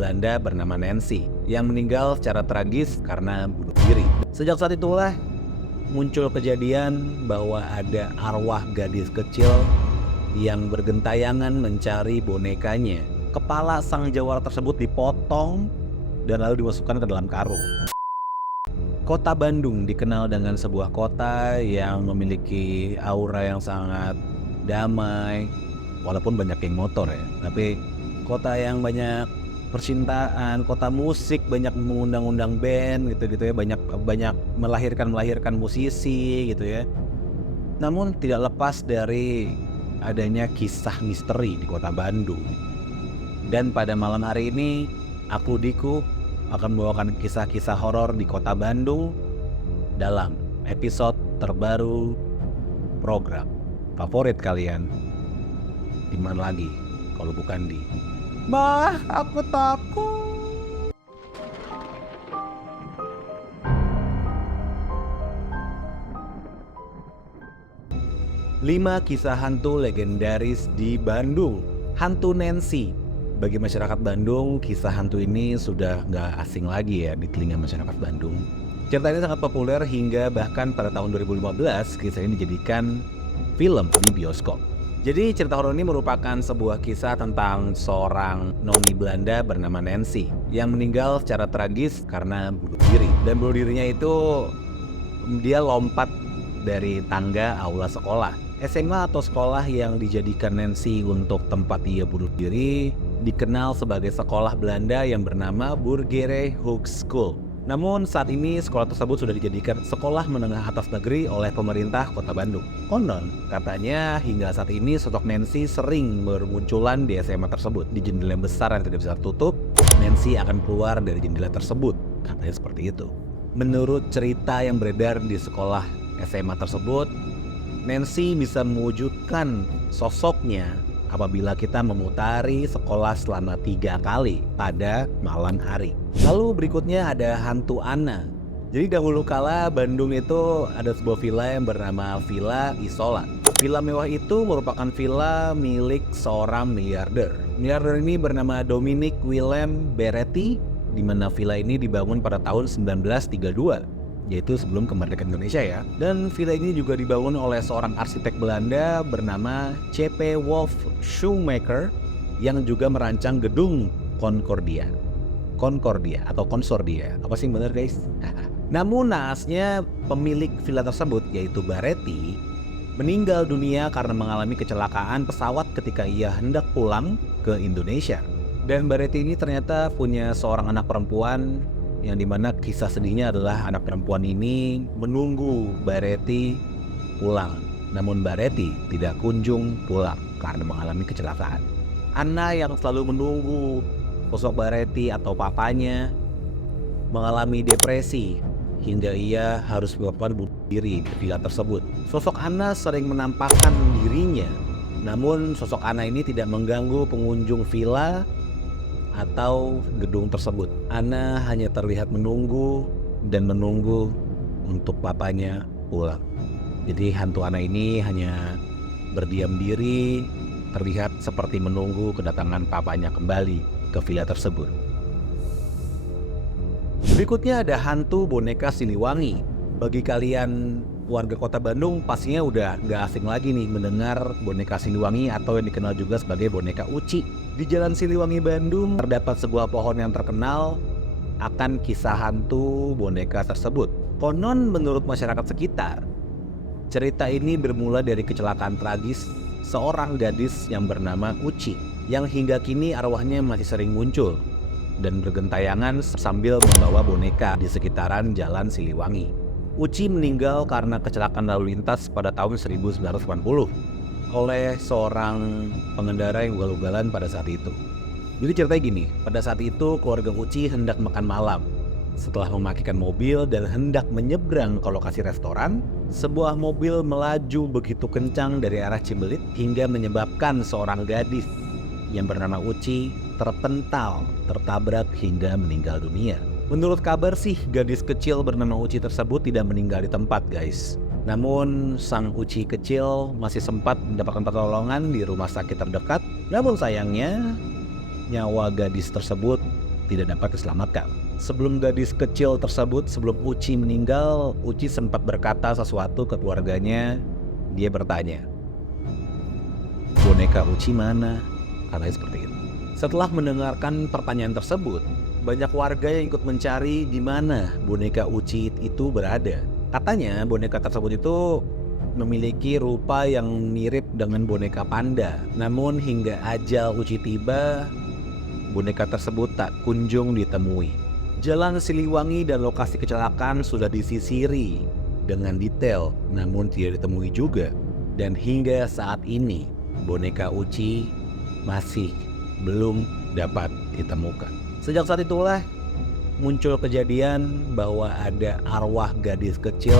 Belanda bernama Nancy yang meninggal secara tragis karena bunuh diri. Sejak saat itulah muncul kejadian bahwa ada arwah gadis kecil yang bergentayangan mencari bonekanya. Kepala sang jawara tersebut dipotong dan lalu dimasukkan ke dalam karung. Kota Bandung dikenal dengan sebuah kota yang memiliki aura yang sangat damai, walaupun banyak geng motor ya. Tapi kota yang banyak percintaan, kota musik, banyak mengundang-undang band gitu ya, banyak melahirkan musisi gitu ya. Namun tidak lepas dari adanya kisah misteri di kota Bandung. Dan pada malam hari ini aku Diku akan membawakan kisah-kisah horor di kota Bandung dalam episode terbaru program favorit kalian. Di mana lagi kalau bukan di Mah, aku takut. 5 kisah hantu legendaris di Bandung. Hantu Nancy. Bagi masyarakat Bandung, kisah hantu ini sudah nggak asing lagi ya di telinga masyarakat Bandung. Cerita ini sangat populer hingga bahkan pada tahun 2015 kisah ini dijadikan film di bioskop. Jadi cerita horor ini merupakan sebuah kisah tentang seorang noni Belanda bernama Nancy yang meninggal secara tragis karena bunuh diri. Dan bunuh dirinya itu dia lompat dari tangga aula sekolah. SMA atau sekolah yang dijadikan Nancy untuk tempat dia bunuh diri dikenal sebagai sekolah Belanda yang bernama Burgere Hogeschool. Namun saat ini sekolah tersebut sudah dijadikan sekolah menengah atas negeri oleh pemerintah kota Bandung. Konon katanya hingga saat ini sosok Nancy sering bermunculan di SMA tersebut. Di jendela yang besar yang tidak bisa tertutup, Nancy akan keluar dari jendela tersebut. Katanya seperti itu. Menurut cerita yang beredar di sekolah SMA tersebut, Nancy bisa mewujudkan sosoknya apabila kita memutari sekolah selama 3 kali pada malam hari. Lalu berikutnya ada hantu Anna. Jadi dahulu kala Bandung itu ada sebuah villa yang bernama Villa Isola. Villa mewah itu merupakan villa milik seorang miliarder. Miliarder ini bernama Dominic Willem Beretti, di mana villa ini dibangun pada tahun 1932. Yaitu sebelum kemerdekaan Indonesia ya. Dan villa ini juga dibangun oleh seorang arsitek Belanda bernama C.P. Wolf Schumacher yang juga merancang gedung Concordia atau Consordia. Apa sih bener guys? Namun naasnya pemilik villa tersebut yaitu Baretti meninggal dunia karena mengalami kecelakaan pesawat ketika ia hendak pulang ke Indonesia. Dan Baretti ini ternyata punya seorang anak perempuan yang dimana kisah sedihnya adalah anak perempuan ini menunggu Baretti pulang. Namun Baretti tidak kunjung pulang karena mengalami kecelakaan. Anna yang selalu menunggu sosok Baretti atau papanya mengalami depresi hingga ia harus melakukan bunuh diri di villa tersebut. Sosok Anna sering menampakkan dirinya, namun sosok Anna ini tidak mengganggu pengunjung villa atau gedung tersebut. Anna hanya terlihat menunggu untuk papanya pulang. Jadi hantu Anna ini hanya berdiam diri, terlihat seperti menunggu kedatangan papanya kembali ke villa tersebut. Berikutnya ada hantu boneka Siliwangi. Bagi kalian warga kota Bandung pastinya udah gak asing lagi nih mendengar boneka Siliwangi atau yang dikenal juga sebagai boneka Uci. Di Jalan Siliwangi Bandung terdapat sebuah pohon yang terkenal akan kisah hantu boneka tersebut. Konon menurut masyarakat sekitar, cerita ini bermula dari kecelakaan tragis seorang gadis yang bernama Uci yang hingga kini arwahnya masih sering muncul dan bergentayangan sambil membawa boneka di sekitaran Jalan Siliwangi. Uci meninggal karena kecelakaan lalu lintas pada tahun 1980 oleh seorang pengendara yang ugal-ugalan pada saat itu. Jadi ceritanya gini, pada saat itu keluarga Uci hendak makan malam. Setelah memakikan mobil dan hendak menyeberang ke lokasi restoran, sebuah mobil melaju begitu kencang dari arah Cimbelit hingga menyebabkan seorang gadis yang bernama Uci tertabrak hingga meninggal dunia. Menurut kabar sih, gadis kecil bernama Uci tersebut tidak meninggal di tempat guys. Namun sang Uci kecil masih sempat mendapatkan pertolongan di rumah sakit terdekat. Namun sayangnya nyawa gadis tersebut tidak dapat diselamatkan. Sebelum gadis kecil tersebut, sebelum Uci meninggal, Uci sempat berkata sesuatu ke keluarganya. Dia bertanya, boneka Uci mana? Katanya seperti itu. Setelah mendengarkan pertanyaan tersebut, banyak warga yang ikut mencari di mana boneka Uci itu berada. Katanya boneka tersebut itu memiliki rupa yang mirip dengan boneka panda. Namun hingga ajal Uci tiba, boneka tersebut tak kunjung ditemui. Jalan Siliwangi dan lokasi kecelakaan sudah disisiri dengan detail, namun tidak ditemui juga. Dan hingga saat ini, boneka Uci masih belum dapat ditemukan. Sejak saat itulah muncul kejadian bahwa ada arwah gadis kecil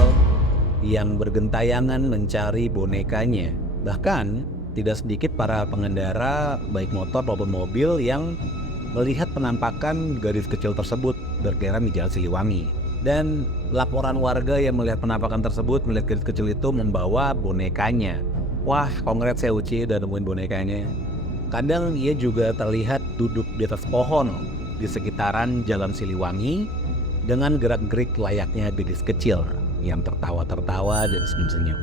yang bergentayangan mencari bonekanya. Bahkan tidak sedikit para pengendara baik motor maupun mobil yang melihat penampakan gadis kecil tersebut berkeliaran di Jalan Siliwangi. Dan laporan warga yang melihat penampakan tersebut, melihat gadis kecil itu membawa bonekanya. Wah, congrats ya Uci udah nemuin bonekanya. Kadang ia juga terlihat duduk di atas pohon di sekitaran Jalan Siliwangi dengan gerak-gerik layaknya gadis kecil yang tertawa-tertawa dan senyum-senyum.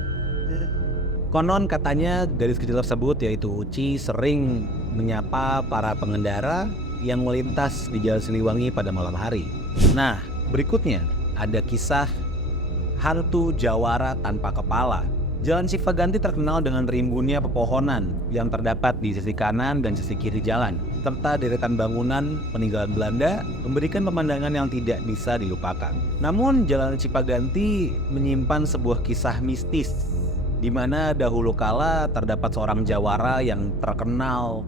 Konon katanya gadis kecil tersebut yaitu Uci sering menyapa para pengendara yang melintas di Jalan Siliwangi pada malam hari. Nah, berikutnya ada kisah hantu jawara tanpa kepala. Jalan Cipaganti terkenal dengan rimbunnya pepohonan yang terdapat di sisi kanan dan sisi kiri jalan, serta deretan bangunan peninggalan Belanda memberikan pemandangan yang tidak bisa dilupakan. Namun Jalan Cipaganti menyimpan sebuah kisah mistis, di mana dahulu kala terdapat seorang jawara yang terkenal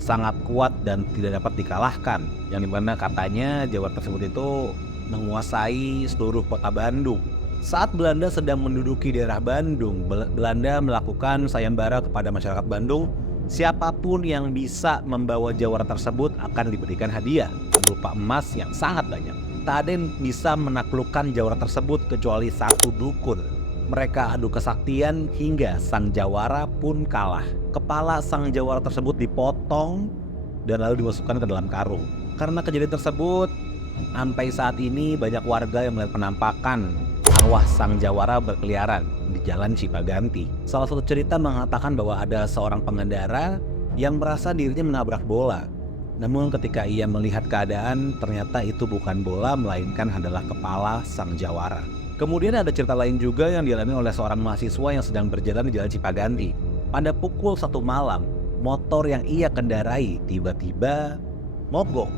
sangat kuat dan tidak dapat dikalahkan, yang dimana katanya jawara tersebut itu menguasai seluruh kota Bandung. Saat Belanda sedang menduduki daerah Bandung, Belanda melakukan sayembara kepada masyarakat Bandung. Siapapun yang bisa membawa jawara tersebut akan diberikan hadiah berupa emas yang sangat banyak. Tak ada yang bisa menaklukkan jawara tersebut kecuali satu dukun. Mereka adu kesaktian hingga sang jawara pun kalah. Kepala sang jawara tersebut dipotong dan lalu dimasukkan ke dalam karung. Karena kejadian tersebut, sampai saat ini banyak warga yang melihat penampakan arwah sang jawara berkeliaran di Jalan Cipaganti. Salah satu cerita mengatakan bahwa ada seorang pengendara yang merasa dirinya menabrak bola. Namun ketika ia melihat keadaan, ternyata itu bukan bola melainkan adalah kepala sang jawara. Kemudian ada cerita lain juga yang dialami oleh seorang mahasiswa yang sedang berjalan di Jalan Cipaganti. Pada pukul 1 malam, motor yang ia kendarai tiba-tiba mogok.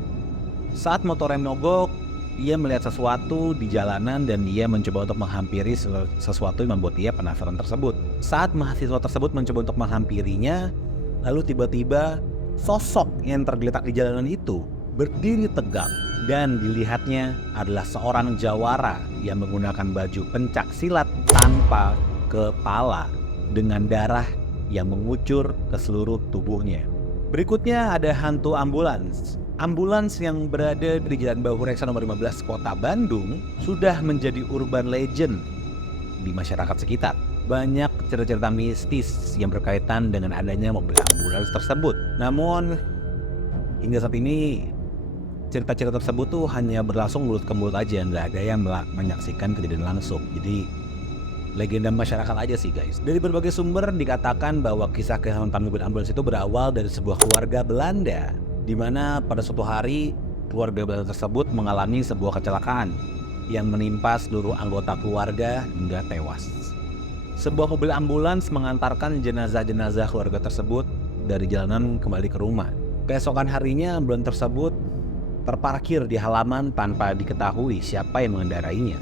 Saat motornya mogok, ia melihat sesuatu di jalanan dan dia mencoba untuk menghampiri sesuatu yang membuat ia penasaran tersebut. Saat mahasiswa tersebut mencoba untuk menghampirinya, lalu tiba-tiba sosok yang tergeletak di jalanan itu berdiri tegak dan dilihatnya adalah seorang jawara yang menggunakan baju pencak silat tanpa kepala dengan darah yang mengucur ke seluruh tubuhnya. Berikutnya ada hantu ambulans. Ambulans yang berada di Jalan Bahureksa nomor 15 Kota Bandung sudah menjadi urban legend di masyarakat sekitar. Banyak cerita-cerita mistis yang berkaitan dengan adanya mobil ambulans tersebut. Namun hingga saat ini cerita-cerita tersebut tuh hanya berlangsung mulut ke mulut aja, nggak ada yang menyaksikan kejadian langsung. Jadi legenda masyarakat aja sih guys. Dari berbagai sumber dikatakan bahwa kisah kehautan mobil ambulans itu berawal dari sebuah keluarga Belanda, di mana pada suatu hari keluarga Belanda tersebut mengalami sebuah kecelakaan yang menimpa seluruh anggota keluarga hingga tewas. Sebuah mobil ambulans mengantarkan jenazah-jenazah keluarga tersebut dari jalanan kembali ke rumah. Keesokan harinya ambulans tersebut terparkir di halaman tanpa diketahui siapa yang mengendarainya.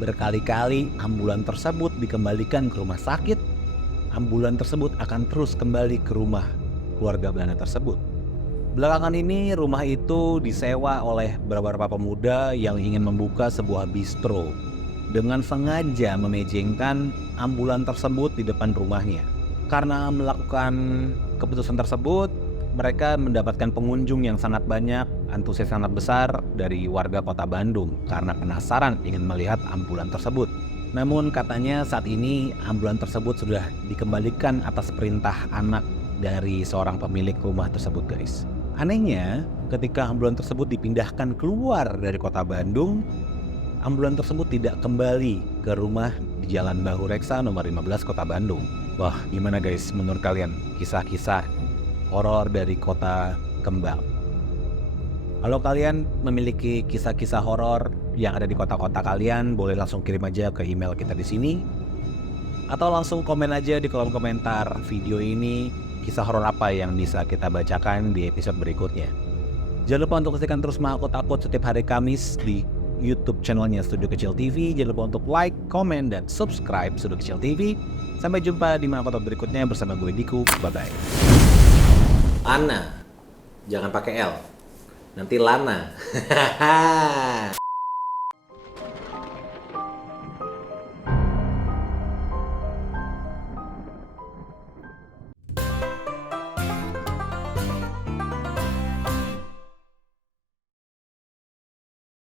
Berkali-kali ambulans tersebut dikembalikan ke rumah sakit. Ambulans tersebut akan terus kembali ke rumah keluarga Belanda tersebut. Belakangan ini rumah itu disewa oleh beberapa pemuda yang ingin membuka sebuah bistro dengan sengaja memejengkan ambulans tersebut di depan rumahnya. Karena melakukan keputusan tersebut, mereka mendapatkan pengunjung yang sangat banyak, antusias sangat besar dari warga kota Bandung karena penasaran ingin melihat ambulans tersebut. Namun katanya saat ini ambulans tersebut sudah dikembalikan atas perintah anak dari seorang pemilik rumah tersebut guys. Anehnya, ketika ambulan tersebut dipindahkan keluar dari kota Bandung, ambulan tersebut tidak kembali ke rumah di Jalan Bahu Reksa nomor 15 kota Bandung. Wah, gimana guys menurut kalian kisah-kisah horor dari kota kembang? Kalau kalian memiliki kisah-kisah horor yang ada di kota-kota kalian, boleh langsung kirim aja ke email kita di sini. Atau langsung komen aja di kolom komentar video ini kisah horor apa yang bisa kita bacakan di episode berikutnya. Jangan lupa untuk saksikan terus Mahakot upload setiap hari Kamis di YouTube channelnya Studio Kecil TV. Jangan lupa untuk like, komen, dan subscribe Studio Kecil TV. Sampai jumpa di Mahakot berikutnya bersama gue Diku. Bye-bye. Lana, jangan pakai L. Nanti Lana.